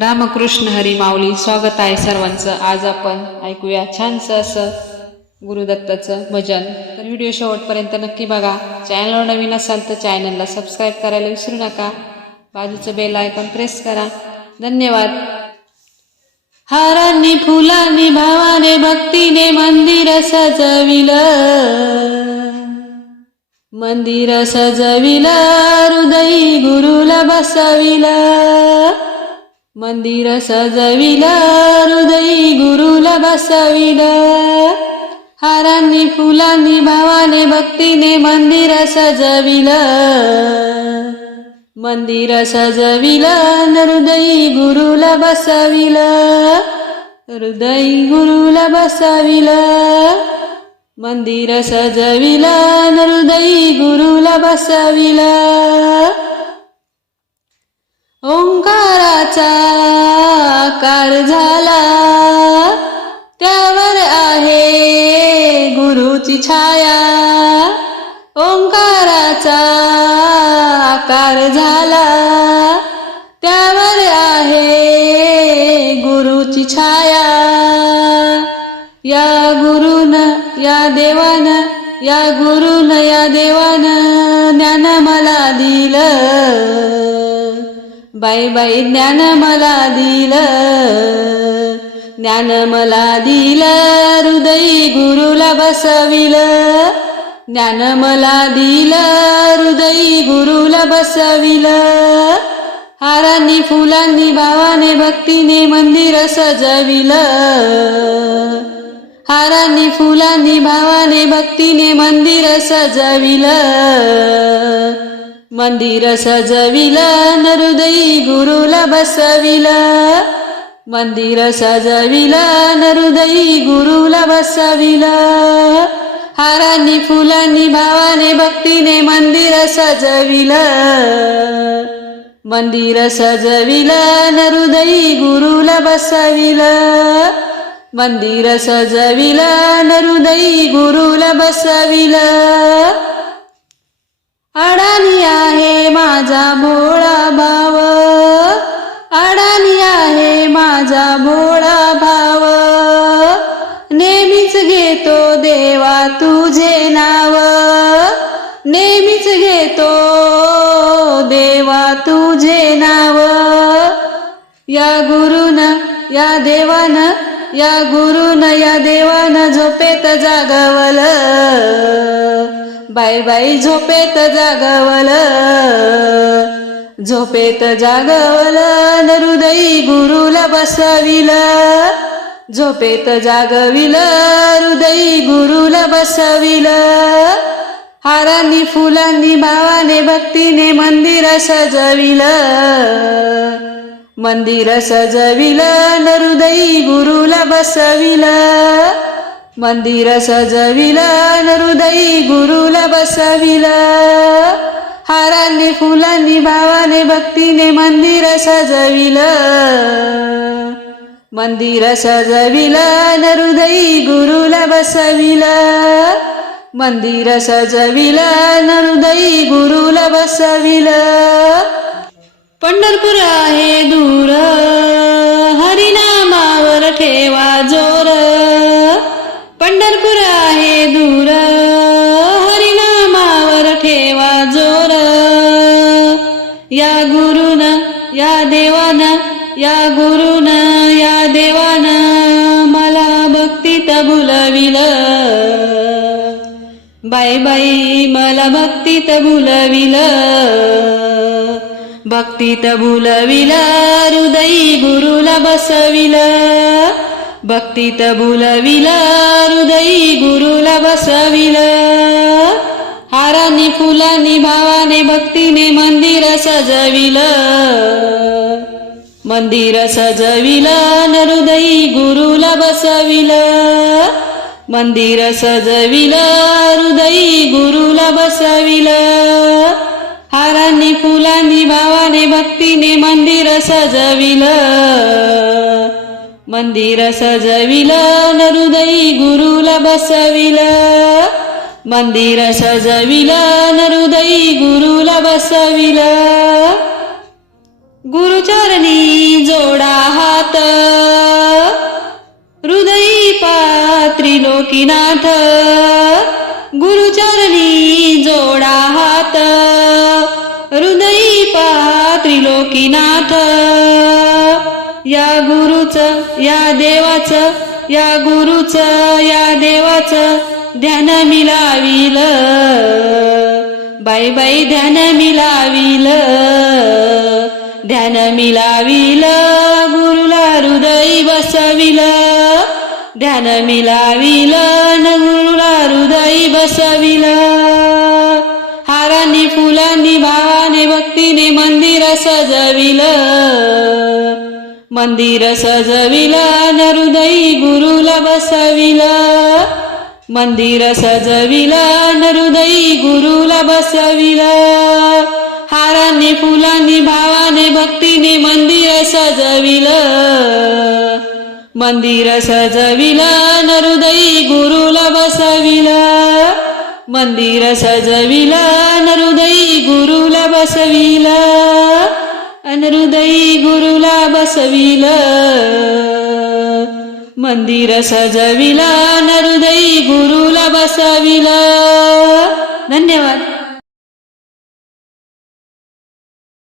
रामकृष्ण हरी माऊली स्वागत आहे सर्वांचं. आज आपण ऐकूया छानसं असं गुरुदत्ताचं भजन. तर व्हिडिओ शेवटपर्यंत नक्की बघा. चॅनलवर नवीन असाल तर चॅनलला सबस्क्राईब करायला विसरू नका. बाजूचं बेल आयकॉन प्रेस करा. धन्यवाद. हारांनी फुलांनी भावाने भक्तीने मंदिर सजविलं. मंदिर सजविलं हृदयी गुरुला बसविला. मंदिर सजविला हृदयी गुरुला बसविला. हारांनी फुलांनी भावाने भक्तीने मंदिर सजविलं. मंदिर सजविलं हृदयी गुरुला बसविलं. हृदयी गुरुला बसविलं. मंदिर सजविलं हृदयी गुरुला बसविलं. ओंकाराचा आकार झाला. त्यावर आहे गुरुची छाया. ओंकाराचा आकार झाला. त्यावर आहे गुरुची छाया. या गुरुन या देवान या गुरुन या देवान बाई बाई ज्ञान मला दिलं ज्ञान मला दिलं हृदयी गुरुला बसविलं. ज्ञान मला दिलं हृदयी गुरुला बसविलं. हारांनी फुलांनी भावाने भक्तीने मंदिर सजविलं. हारांनी फुलांनी भावाने भक्तीने मंदिर सजविलं. मंदिर सजविला नरुदयी गुरुला बसविला. मंदिर सजविला नरुदयी गुरुला बसविला. हारांनी फुलांनी भावाने भक्तीने मंदिर सजविला. मंदिर सजविला नरुदयी गुरुला बसविला. मंदिर सजविला नरुदयी गुरुला बसविला. अडाणी माझा भोळा भाव. अडाणी आहे माझा भोळा भाव. नेहमीच घेतो देवा तुझे नाव. नेहमीच घेतो देवा तुझे नाव. या गुरुन या देवान या गुरुन या देवान झोपेत जागवलं. बाई बाई झोपेत जागवलं. झोपेत जागवलं. हृदयी गुरुला बसविलं. झोपेत जागविलं. हृदयी गुरुला बसविलं. हारांनी फुलांनी भावाने भक्तीने मंदिर सजविलं. मंदिर सजविलं. हृदयी गुरुला बसविलं. मंदिर सजविला हृदयी गुरुला बसविला. हारांनी फुलांनी भावाने भक्तीने मंदिर सजविलं. मंदिर सजविलं हृदयी गुरुला बसविलं. मंदिर सजविलं हृदयी गुरुला बसविलं. पंढरपूर आहे दूर हरिनामावर ठेवा जो पंढरपूर आहे दूर. हरिनामावर ठेवा जोर. या गुरुन या देवान या गुरुन या देवान मला भक्तीत भुलविलं बाई बाई मला भक्तीत भुलविलं भक्तीत भुलविलं हृदयी गुरुला बसविलं. भक्तीत बुलविला हृदयी गुरुला बसविलं. हारांनी फुलांनी भावाने भक्तीने मंदिर सजविलं. मंदिर सजविलं हृदयी गुरुला बसविलं. मंदिर सजविलं हृदयी गुरुला बसविलं. हारांनी फुलांनी भावाने भक्तीने मंदिर सजविलं. मंदिर सजविला नरुदयी गुरुला बसविला. मंदिर सजविला नरुदयी गुरुला बसविला. गुरुचरणी जोडा हात. हृदयी पात्री लोकीनाथ. गुरुचरणी जोडा हात. हृदयी पात्री लोकीनाथ. या गुरुच या देवाच या गुरुच या देवाच ध्यान मिलाविल बाई बाई ध्यान मिलाविल ध्यान मिलाविल गुरुला हृदय बसविल. ध्यान मिलाविल न गुरुला हृदय बसविल. हारांनी फुलांनी भावाने भक्तीने मंदिर सजविल. मंदिर सजविला न गुरुला बसविला. मंदिर सजविला न गुरुला बसविला. हारांनी फुलांनी भावाने भक्तीने मंदिर सजविलं. मंदिर सजविला न गुरुला बसविला. मंदिर सजविला न गुरुला बसविला. हृदयी गुरुला बसविल. मंदिर सजविला. न गुरुला बसविल. धन्यवाद.